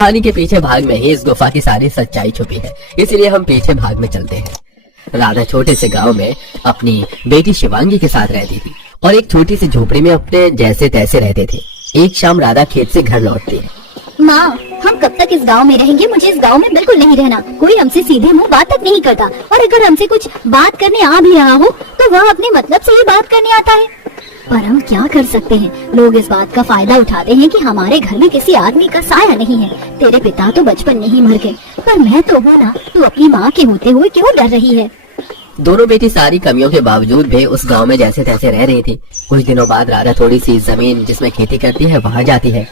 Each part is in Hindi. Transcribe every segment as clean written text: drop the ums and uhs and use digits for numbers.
कहानी के पीछे भाग में ही इस गुफा की सारी सच्चाई छुपी है, इसलिए हम पीछे भाग में चलते हैं। राधा छोटे से गांव में अपनी बेटी शिवांगी के साथ रहती थी और एक छोटी सी झोपड़ी में अपने जैसे तैसे रहते थे। एक शाम राधा खेत से घर लौटती है। माँ, हम कब तक इस गांव में रहेंगे? मुझे इस गांव में बिल्कुल नहीं रहना। कोई हमसे सीधे मुंह बात तक नहीं करता, और अगर हमसे कुछ बात करने आ भी रहा हो तो वह अपने मतलब से ही बात करने आता है। पर हम क्या कर सकते हैं? लोग इस बात का फायदा उठाते हैं कि हमारे घर में किसी आदमी का साया नहीं है। तेरे पिता तो बचपन में ही मर गए, पर मैं तो हूँ ना। तू अपनी माँ के होते हुए क्यों डर रही है? दोनों बेटी सारी कमियों के बावजूद भी उस गांव में जैसे तैसे रह रही थी। कुछ दिनों बाद राधा थोड़ी सी जमीन जिसमें खेती करती है वहाँ जाती है।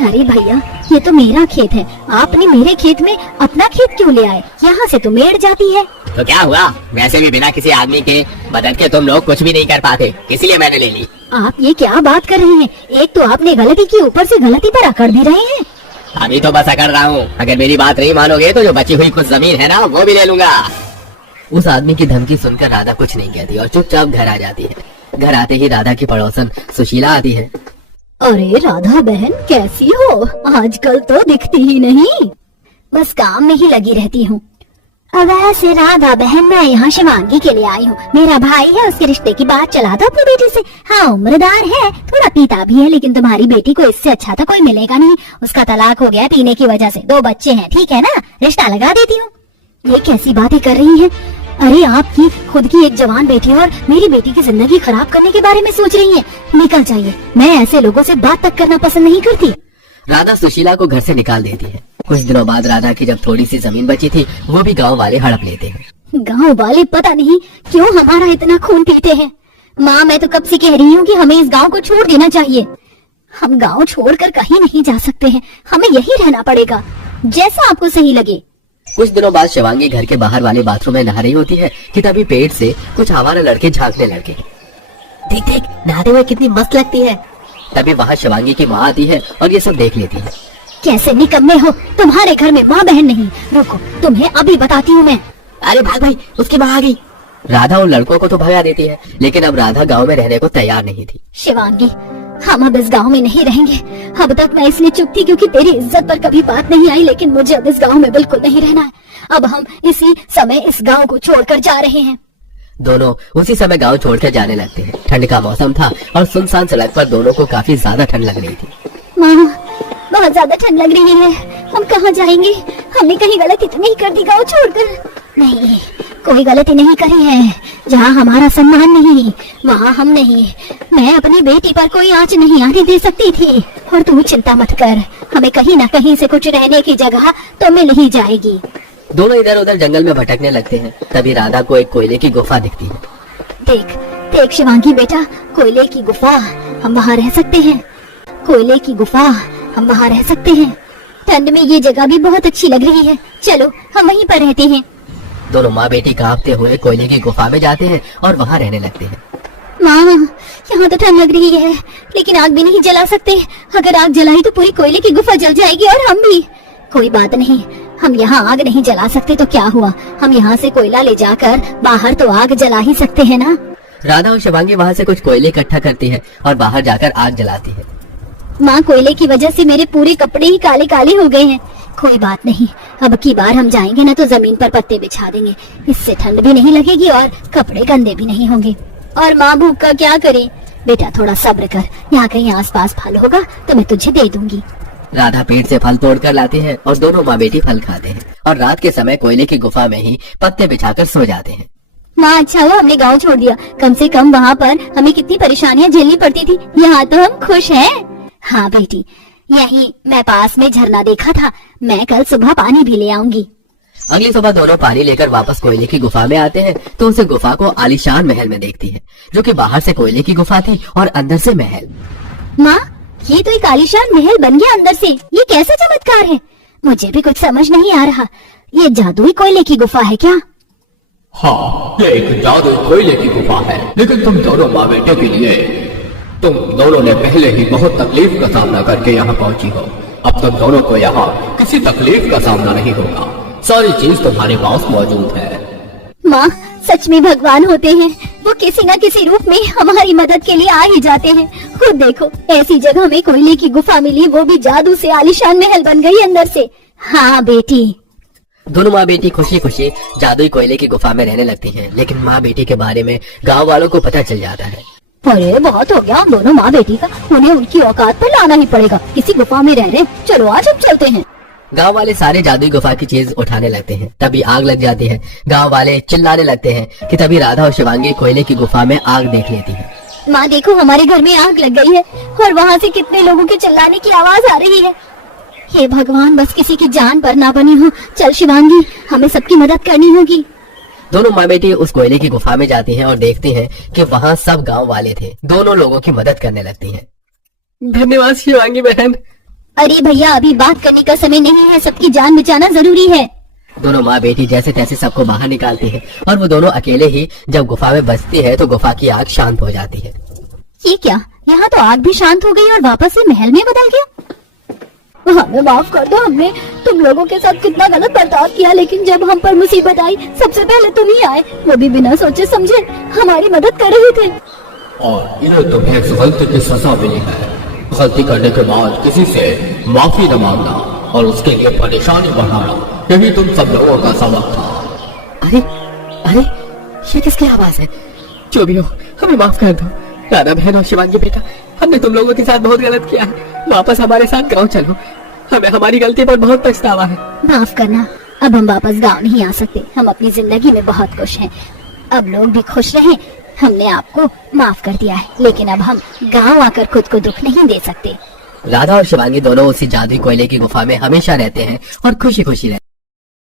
अरे भैया, ये तो मेरा खेत है। आपने मेरे खेत में अपना खेत क्यों ले आए? यहाँ से तो मेड़ जाती है। तो क्या हुआ? वैसे भी बिना किसी आदमी के मदद के तुम लोग कुछ भी नहीं कर पाते, इसलिए मैंने ले ली। आप ये क्या बात कर रहे हैं? एक तो आपने गलती की, ऊपर से गलती पर अकड़ भी रहे हैं। अभी तो बस अकड़ रहा हूँ। अगर मेरी बात नहीं मानोगे तो जो बची हुई कुछ जमीन है ना, वो भी ले लूंगा। उस आदमी की धमकी सुनकर राधा कुछ नहीं कहती और चुपचाप घर आ जाती है। घर आते ही राधा की पड़ोसन सुशीला आती है। अरे राधा बहन, कैसी हो? आजकल तो दिखती ही नहीं। बस काम में ही लगी रहती हूँ। अब ऐसे राधा बहन, मैं यहाँ शिवांगी के लिए आई हूँ। मेरा भाई है, उसके रिश्ते की बात चला दो अपनी बेटी से। हाँ, उम्रदार है, थोड़ा पीता भी है, लेकिन तुम्हारी बेटी को इससे अच्छा तो कोई मिलेगा नहीं। उसका तलाक हो गया पीने की वजह से, 2 बच्चे हैं, ठीक है ना? रिश्ता लगा देती हूँ। ये कैसी बातें कर रही है? अरे आपकी खुद की एक जवान बेटी और मेरी बेटी की जिंदगी खराब करने के बारे में सोच रही है। निकल जाइए, मैं ऐसे लोगों से बात तक करना पसंद नहीं करती। राधा सुशीला को घर से निकाल देती है। कुछ दिनों बाद राधा की जब थोड़ी सी जमीन बची थी, वो भी गांव वाले हड़प लेते हैं। गांव वाले पता नहीं क्यों हमारा इतना खून पीते हैं। माँ, मैं तो कब से कह रही हूँ कि हमें इस गांव को छोड़ देना चाहिए। हम गांव छोड़कर कहीं नहीं जा सकते हैं, हमें यही रहना पड़ेगा, जैसा आपको सही लगे। कुछ दिनों बाद शिवांगी घर के बाहर वाले बाथरूम में नहा रही होती है कि तभी पेट से कुछ आवारा लड़के झांकने लगे। देख देख, नहाते हुए कितनी मस्त लगती है। तभी वहाँ शिवांगी की माँ आती है और ये सब देख लेती है। कैसे निकम्मे हो? तुम्हारे घर में माँ बहन नहीं। रुको, तुम्हें अभी बताती हूँ मैं। अरे भाग भाई, उसकी माँ आ गई। राधा उन लड़कों को तो भगा देती है, लेकिन अब राधा गाँव में रहने को तैयार नहीं थी। शिवांगी, हम अब इस गांव में नहीं रहेंगे। अब तक मैं इसलिए चुप थी क्योंकि तेरी इज्जत पर कभी बात नहीं आई, लेकिन मुझे अब इस गांव में बिल्कुल नहीं रहना है। अब हम इसी समय इस गांव को छोड़कर जा रहे हैं। दोनों उसी समय गांव छोड़कर जाने लगते हैं। ठंड का मौसम था और सुनसान सड़क पर दोनों को काफी ज्यादा ठंड लग रही थी। माँ, बहुत ज्यादा ठंड लग रही है। हम कहाँ जाएंगे? हमने कहीं गलती तो नहीं कर दी गाँव छोड़कर? नहीं, कोई गलती नहीं करी है। जहाँ हमारा सम्मान नहीं, वहाँ हम नहीं। मैं अपनी बेटी पर कोई आंच नहीं आने दे सकती थी। और तू चिंता मत कर, हमें कहीं न कहीं से कुछ रहने की जगह तो मिल ही जाएगी। दोनों इधर उधर जंगल में भटकने लगते हैं। तभी राधा को एक कोयले की गुफा दिखती है। देख देख शिवांगी बेटा, कोयले की गुफा, हम वहाँ रह सकते हैं। कोयले की गुफा, हम वहाँ रह सकते हैं। ठंड में ये जगह भी बहुत अच्छी लग रही है। चलो, हम वहीं पर रहते हैं। दोनों माँ बेटी कांपते हुए कोयले की गुफा में जाते हैं और वहाँ रहने लगते हैं। माँ, यहाँ तो ठंड लग रही है, लेकिन आग भी नहीं जला सकते। अगर आग जलाई तो पूरी कोयले की गुफा जल जाएगी और हम भी। कोई बात नहीं, हम यहाँ आग नहीं जला सकते तो क्या हुआ? हम यहाँ से कोयला ले जाकर बाहर तो आग जला ही सकते हैं ना। राधा और शिवांगी वहाँ से कुछ कोयले इकट्ठा करती है और बाहर जाकर आग जलाती है। माँ, कोयले की वजह से मेरे पूरे कपड़े ही काले काले हो गए हैं। कोई बात नहीं, अब की बार हम जाएंगे ना तो जमीन पर पत्ते बिछा देंगे। इससे ठंड भी नहीं लगेगी और कपड़े गंदे भी नहीं होंगे। और माँ, भूख का क्या करें? बेटा थोड़ा सब्र कर, यहाँ कहीं आसपास फल होगा तो मैं तुझे दे दूंगी। राधा पेड़ से फल तोड़कर लाती है और दोनों माँ बेटी फल खाते हैं और रात के समय कोयले की गुफा में ही पत्ते बिछाकर सो जाते हैं। माँ, अच्छा हुआ हमने गाँव छोड़ दिया। कम से कम वहाँ पर हमें कितनी परेशानियाँ झेलनी पड़ती थी, यहाँ तो हम खुश हैं। हाँ बेटी, यही मैं पास में झरना देखा था। मैं कल सुबह पानी भी ले आऊंगी। अगली सुबह दोनों पानी लेकर वापस कोयले की गुफा में आते हैं तो उसे गुफा को आलीशान महल में देखती है, जो कि बाहर से कोयले की गुफा थी और अंदर से महल। माँ, ये तो एक आलीशान महल बन गया अंदर से। ये कैसा चमत्कार है? मुझे भी कुछ समझ नहीं आ रहा। ये जादुई कोयले की गुफा है क्या? हाँ, ये एक जादुई कोयले की गुफा है, लेकिन तुम दोनों माँ बेटे के लिए तुम दोनों ने पहले ही बहुत तकलीफ का सामना करके यहाँ पहुँची हो। अब तुम दोनों को यहाँ किसी तकलीफ का सामना नहीं होगा। सारी चीज तुम्हारे पास मौजूद है। माँ, सच में भगवान होते हैं। वो किसी न किसी रूप में हमारी मदद के लिए आ ही जाते हैं। खुद देखो, ऐसी जगह में कोयले की गुफा मिली, वो भी जादू से आलीशान महल बन गई अंदर से। हाँ बेटी। दोनों माँ बेटी खुशी खुशी जादुई कोयले की गुफा में रहने लगती हैं, लेकिन माँ बेटी के बारे में गांव वालों को पता चल जाता है। अरे बहुत हो गया उन दोनों माँ बेटी का, उन्हें उनकी औकात पर लाना ही पड़ेगा। किसी गुफा में रह रहे, चलो आज हम चलते हैं। गांव वाले सारे जादुई गुफा की चीज उठाने लगते हैं, तभी आग लग जाती है। गांव वाले चिल्लाने लगते हैं कि तभी राधा और शिवांगी कोयले की गुफा में आग देख लेती है। माँ देखो, हमारे घर में आग लग गई है और वहाँ से कितने लोगों के चिल्लाने की आवाज आ रही है। हे भगवान, बस किसी की जान पर ना बनी हो। चल शिवांगी, हमें सबकी मदद करनी होगी। दोनों माँ बेटी उस कोयले की गुफा में जाती हैं और देखती हैं कि वहाँ सब गांव वाले थे। दोनों लोगों की मदद करने लगती हैं। धन्यवाद शिवांगी बहन। अरे भैया, अभी बात करने का समय नहीं है, सबकी जान बचाना जरूरी है। दोनों माँ बेटी जैसे तैसे सबको बाहर निकालती है और वो दोनों अकेले ही जब गुफा में बसती है तो गुफा की आग शांत हो जाती है। ये क्या, यहाँ तो आग भी शांत हो गई और वापस से महल में बदल गया। हमें माफ कर दो, हमने तुम लोगों के साथ कितना गलत बर्ताव किया, लेकिन जब हम पर मुसीबत आई सबसे पहले तुम ही आए, वो भी बिना सोचे समझे हमारी मदद कर रहे थे। और इन्हें तुम्हें इस गलती की सजा मिली है। गलती करने के बाद किसी से माफी न मांगना और उसके लिए परेशानी बढ़ाना, यही तुम सब लोगों का सबक था। अरे अरे, ये किसकी आवाज है? जो भी हो, हमें माफ कर दो। राधा बहन और शिवांगी बेटा, हमने तुम लोगों के साथ बहुत गलत किया है। वापस हमारे साथ गाँव चलो, हमें हमारी गलती पर बहुत पछतावा है। माफ करना, अब हम वापस गांव नहीं आ सकते। हम अपनी जिंदगी में बहुत खुश हैं। अब लोग भी खुश रहें। हमने आपको माफ कर दिया है, लेकिन अब हम गांव आकर खुद को दुख नहीं दे सकते। राधा और शिवांगी दोनों उसी जादुई कोयले की गुफा में हमेशा रहते हैं और खुशी खुशी रहते हैं।